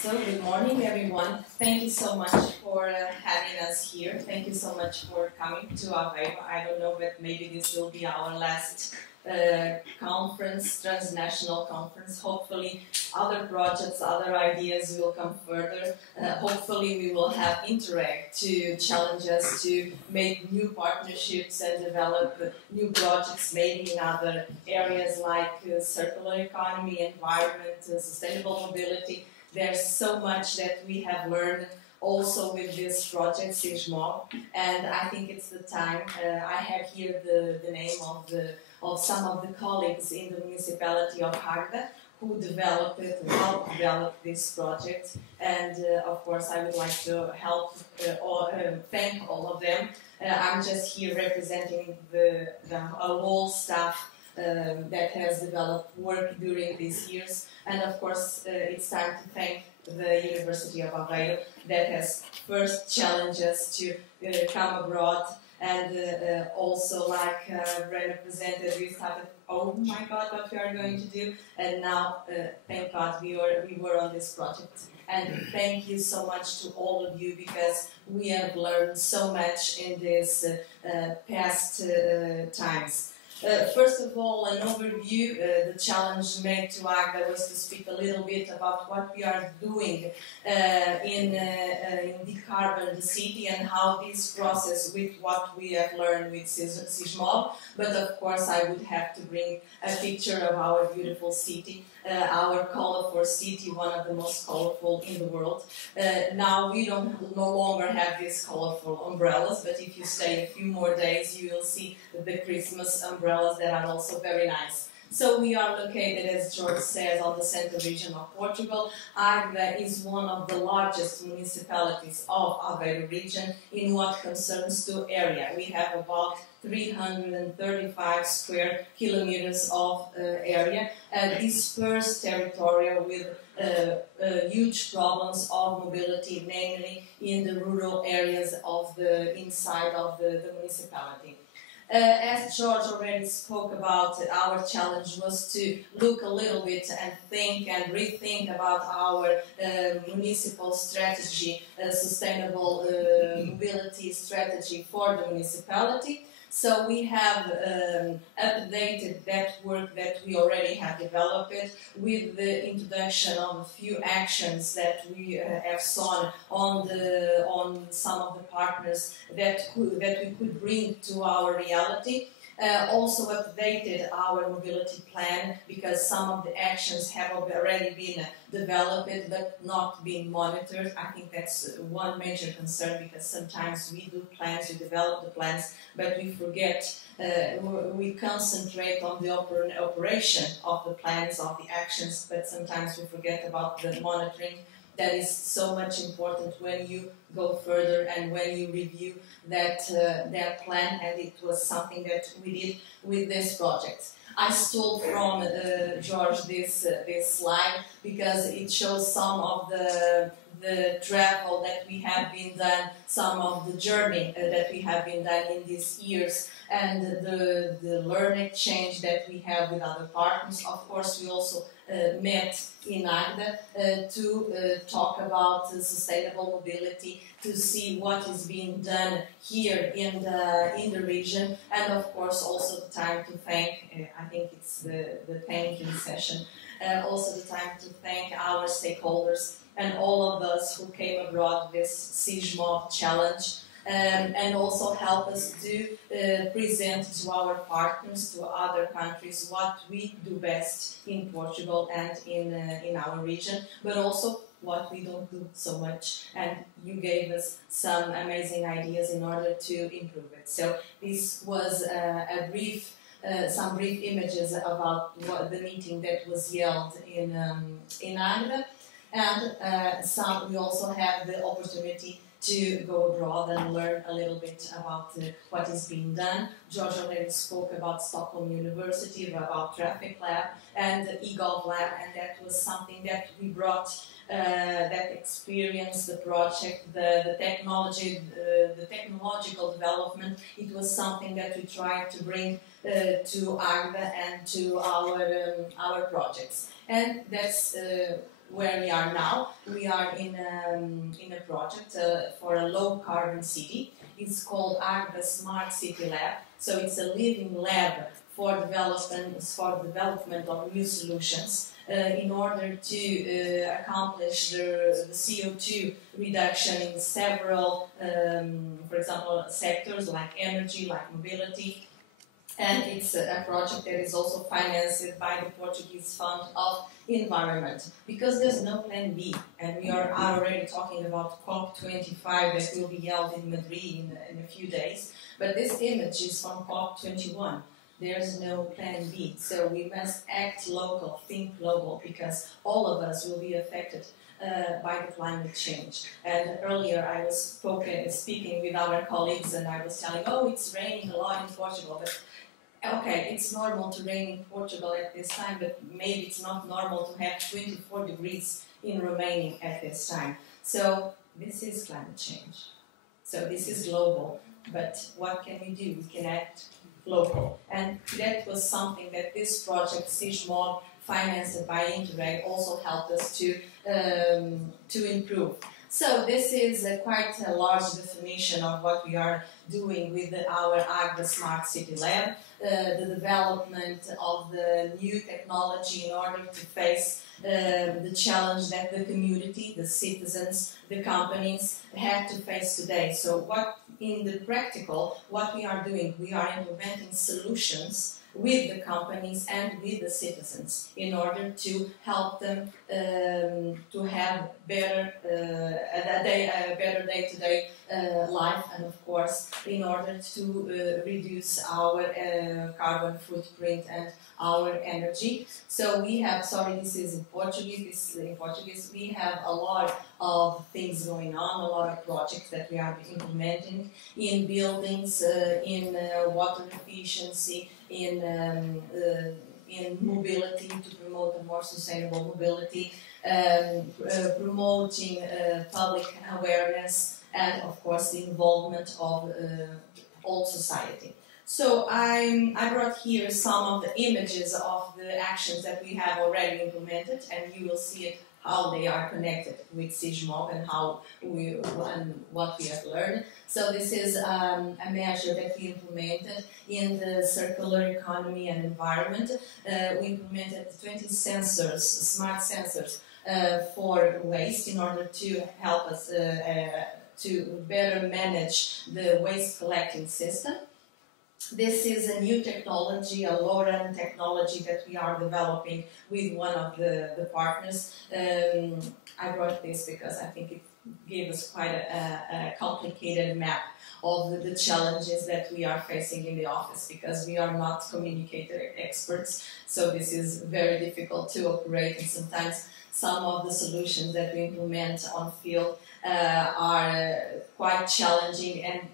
So, good morning, everyone. Thank you so much for having us here. Thank you so much for coming to Águeda. I don't know, but maybe this will be our last conference, transnational conference. Hopefully, other projects, other ideas will come further. Hopefully, we will have Interact to challenge us to make new partnerships and develop new projects, maybe in other areas like circular economy, environment, sustainable mobility. There's so much that we have learned also with this project, CISMOB, and I think it's the time. I have here the name of some of the colleagues in the Municipality of Águeda who developed it, who helped develop this project, and of course I would like to help thank all of them. I'm just here representing the whole staff that has developed work during these years, and of course it's time to thank the University of Águeda that has first challenged us to come abroad, and also like Brenna presented, we started, oh my God, what we are going to do, and now thank God we were on this project. And thank you so much to all of you, because we have learned so much in these past times. First of all, an overview. The challenge made to Águeda was to speak a little bit about what we are doing in decarbon the city and how this process with what we have learned with CISMOB. But of course, I would have to bring a picture of our beautiful city, our colorful city, one of the most colorful in the world. Now we no longer have these colorful umbrellas, but if you stay a few more days, you will see the Christmas umbrellas that are also very nice. So we are located, as George says, on the central region of Portugal. Águeda is one of the largest municipalities of Águeda region in what concerns to area. We have about 335 square kilometers of area, dispersed territory with huge problems of mobility, namely in the rural areas of the inside of the municipality. As George already spoke about, our challenge was to look a little bit and think and rethink about our municipal strategy, sustainable mobility strategy for the municipality. So we have updated that work that we already have developed with the introduction of a few actions that we have saw on some of the partners that we could bring to our reality. Also updated our mobility plan, because some of the actions have already been developed but not being monitored. I think that's one major concern, because sometimes we do plans, we develop the plans, but we forget, we concentrate on the operation of the plans, of the actions, but sometimes we forget about the monitoring. That is so much important when you go further and when you review that plan, and it was something that we did with this project. I stole from George this slide because it shows some of the travel that we have been done, some of the journey that we have been done in these years, and the learning exchange that we have with other partners. Of course, we also met in Águeda to talk about sustainable mobility, to see what is being done here in the region, and of course also the time to thank, I think it's the thanking session, also the time to thank our stakeholders and all of us who came abroad this CISMOB challenge, and also help us to present to our partners, to other countries, what we do best in Portugal and in our region, but also what we don't do so much, and you gave us some amazing ideas in order to improve it. So this was some brief images about the meeting that was held in Águeda, and we also have the opportunity to go abroad and learn a little bit about what is being done. George already spoke about Stockholm University, about Traffic Lab and the eGov Lab, and that was something that we brought, that experience, the project, the technology, the technological development. It was something that we tried to bring to Águeda and to our projects. And that's where we are now. We are in a project for a low-carbon city. It's called Águeda Smart City Lab. So it's a living lab for development of new solutions in order to accomplish the CO2 reduction in several, for example, sectors like energy, like mobility. And it's a project that is also financed by the Portuguese Fund of Environment, because there's no plan B. And we are already talking about COP25 that will be held in Madrid in a few days. But this image is from COP21. There's no plan B. So we must act local, think global, because all of us will be affected by the climate change. And earlier I was speaking with our colleagues, and I was telling, oh, it's raining a lot in Portugal. But okay, it's normal to rain in Portugal at this time, but maybe it's not normal to have 24 degrees in Romania at this time. So this is climate change. So this is global. But what can we do? We can act local. And that was something that this project, CISMOB, financed by Interreg, also helped us to improve. So this is quite a large definition of what we are doing with our Águeda Smart City Lab, the development of the new technology in order to face the challenge that the community, the citizens, the companies have to face today. So what in the practical, what we are doing, we are implementing solutions with the companies and with the citizens in order to help them to have better better day-to-day life, and of course in order to reduce our carbon footprint and our energy. So we have, this is in Portuguese, we have a lot of things going on, a lot of projects that we are implementing in buildings, in water efficiency, in mobility, to promote a more sustainable mobility, promoting public awareness, and of course the involvement of all society. So I brought here some of the images of the actions that we have already implemented, and you will see it, how they are connected with CISMOB and what we have learned. So this is a measure that we implemented in the circular economy and environment. We implemented 20 sensors, smart sensors, for waste in order to help us to better manage the waste collecting system. This is a new technology, a LoRaN technology that we are developing with one of the partners. I brought this because I think it gave us quite a complicated map of the challenges that we are facing in the office, because we are not communicator experts, so this is very difficult to operate, and sometimes some of the solutions that we implement on field are quite challenging, and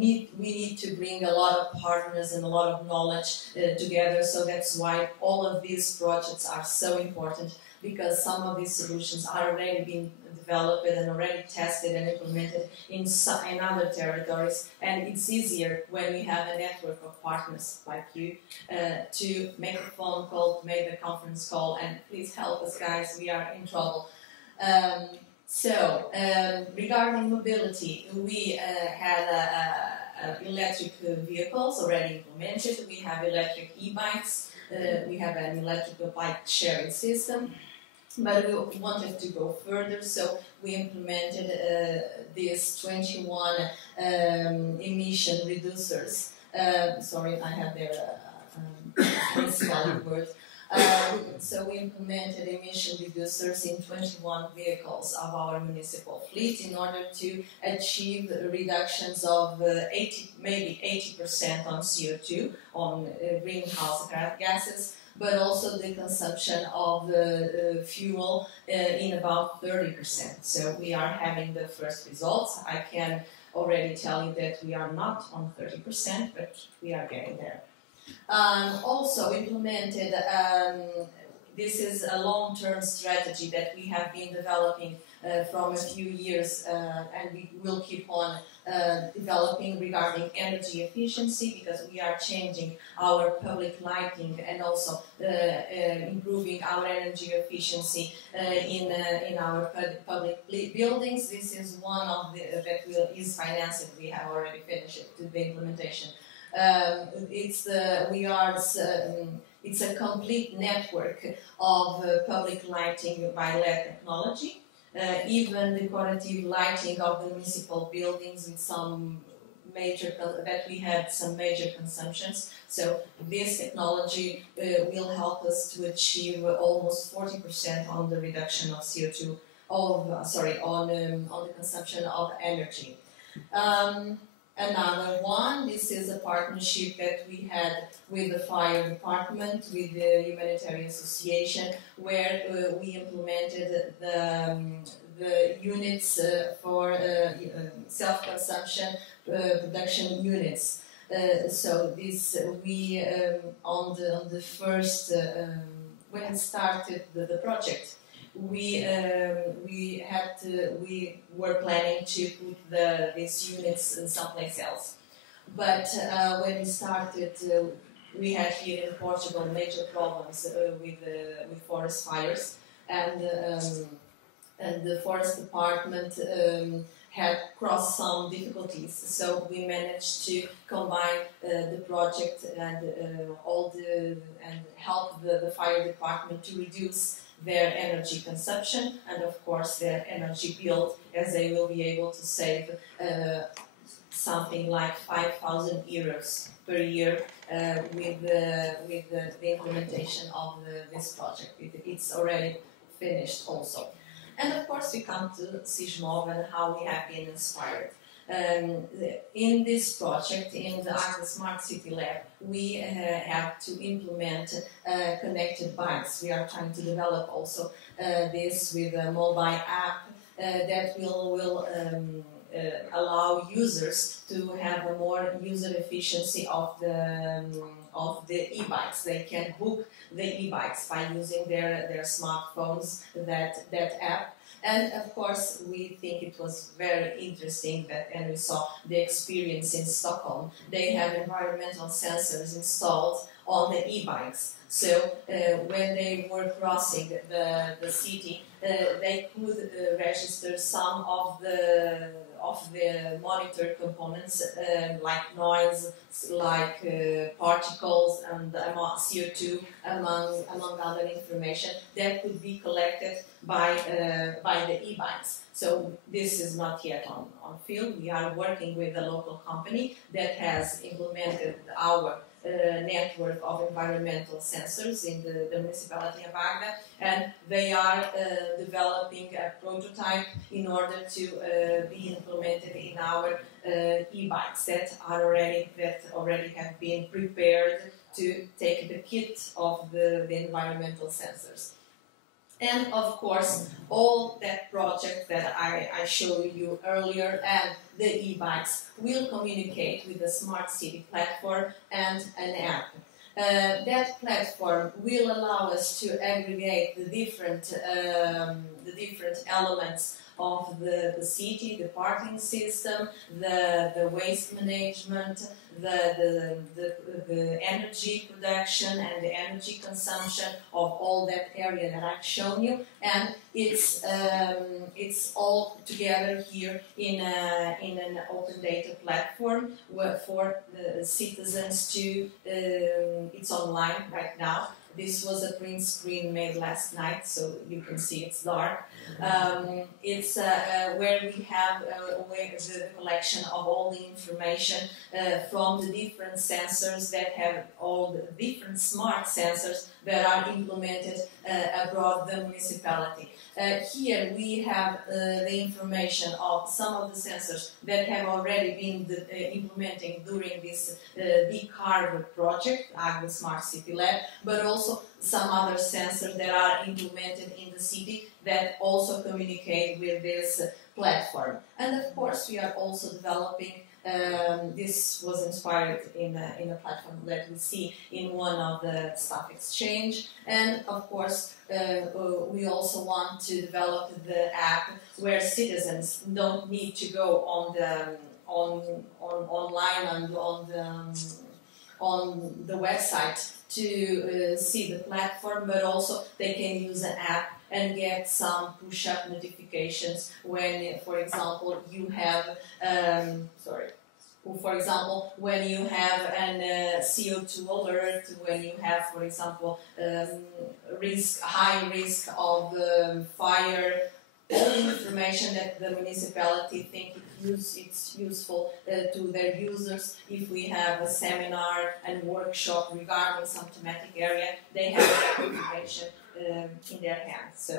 we need to bring a lot of partners and a lot of knowledge together. So that's why all of these projects are so important, because some of these solutions are already being developed and already tested and implemented in other territories, and it's easier when we have a network of partners like you to make a phone call, to make a conference call, and please help us, guys, we are in trouble. Regarding mobility, we had electric vehicles already implemented. We have electric e-bikes. We have an electric bike sharing system. But we wanted to go further, so we implemented these 21 emission reducers. Sorry, I have their misspelled word. So we implemented emission reducers in 21 vehicles of our municipal fleet in order to achieve reductions of maybe 80% on CO2, on greenhouse gases, but also the consumption of fuel in about 30%. So we are having the first results. I can already tell you that we are not on 30%, but we are getting there. Also implemented, this is a long-term strategy that we have been developing from a few years, and we will keep on developing regarding energy efficiency, because we are changing our public lighting and also improving our energy efficiency in our public buildings. This is one of the that is financed. We have already finished the implementation. It's a complete network of public lighting by LED technology. Even decorative lighting of the municipal buildings with some major that we had some major consumptions. So this technology will help us to achieve almost 40% on the reduction of CO2. On the consumption of energy. Another one, this is a partnership that we had with the fire department, with the Humanitarian Association, where we implemented the units for self-consumption production units. So this we on the first when started the project, we were planning to put these units someplace else, but when we started, we had here in Portugal major problems with forest fires, and the forest department had crossed some difficulties. So we managed to combine the project and help the fire department to reduce their energy consumption and of course their energy bill, as they will be able to save something like 5,000 euros per year with the implementation of this project. It's already finished also. And of course we come to CISMOB and how we have been inspired. In this project, in the Águeda Smart City Lab, we have to implement connected bikes. We are trying to develop also this with a mobile app that will allow users to have a more user efficiency of the e-bikes. They can book the e-bikes by using their smartphones, that app. And of course, we think it was very interesting and we saw the experience in Stockholm. They have environmental sensors installed on the e-bikes. So when they were crossing the city, they could register some of the monitor components, like noise, like particles and CO2, among other information that could be collected by the e-bikes. So this is not yet on field. We are working with a local company that has implemented our network of environmental sensors in the Municipality of Águeda, and they are developing a prototype in order to be implemented in our e-bikes that already have been prepared to take the kit of the environmental sensors. And of course, all that project that I showed you earlier and the e-bikes will communicate with the Smart City platform and an app. That platform will allow us to aggregate the different elements of the city, the parking system, the waste management, the energy production and the energy consumption of all that area that I've shown you, and it's all together here in an open data platform for the citizens to. It's online right now. This was a print screen made last night, so you can see it's dark. It's where we have the collection of all the information from the different sensors that have all the different smart sensors that are implemented abroad the municipality. Here we have the information of some of the sensors that have already been implemented during this big Harvard project, Águeda Smart City Lab, but also some other sensors that are implemented in the city that also communicate with this platform. And of course we are also developing This was inspired in a platform that we see in one of the staff exchange, and of course we also want to develop the app where citizens don't need to go on the online and on the website to see the platform, but also they can use an app and get some push-up notifications when, for example, you have when you have an CO2 alert, when you have, for example, high risk of fire, information that the municipality think it's useful to their users. If we have a seminar and workshop regarding some thematic area, they have that information in their hands.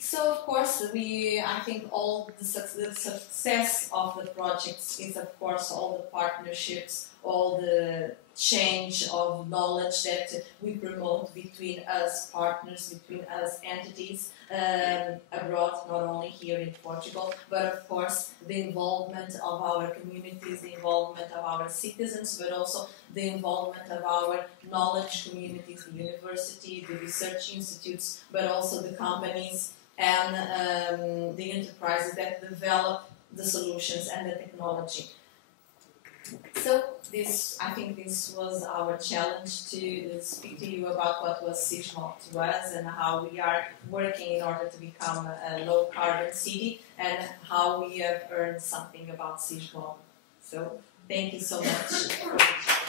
So of course, I think all the success of the projects is of course all the partnerships, all the change of knowledge that we promote between us partners, between us entities abroad, not only here in Portugal, but of course the involvement of our communities, the involvement of our citizens, but also the involvement of our knowledge communities, the university, the research institutes, but also the companies and the enterprises that develop the solutions and the technology. So I think this was our challenge to speak to you about what was CISMOB to us and how we are working in order to become a low-carbon city and how we have earned something about CISMOB. So thank you so much.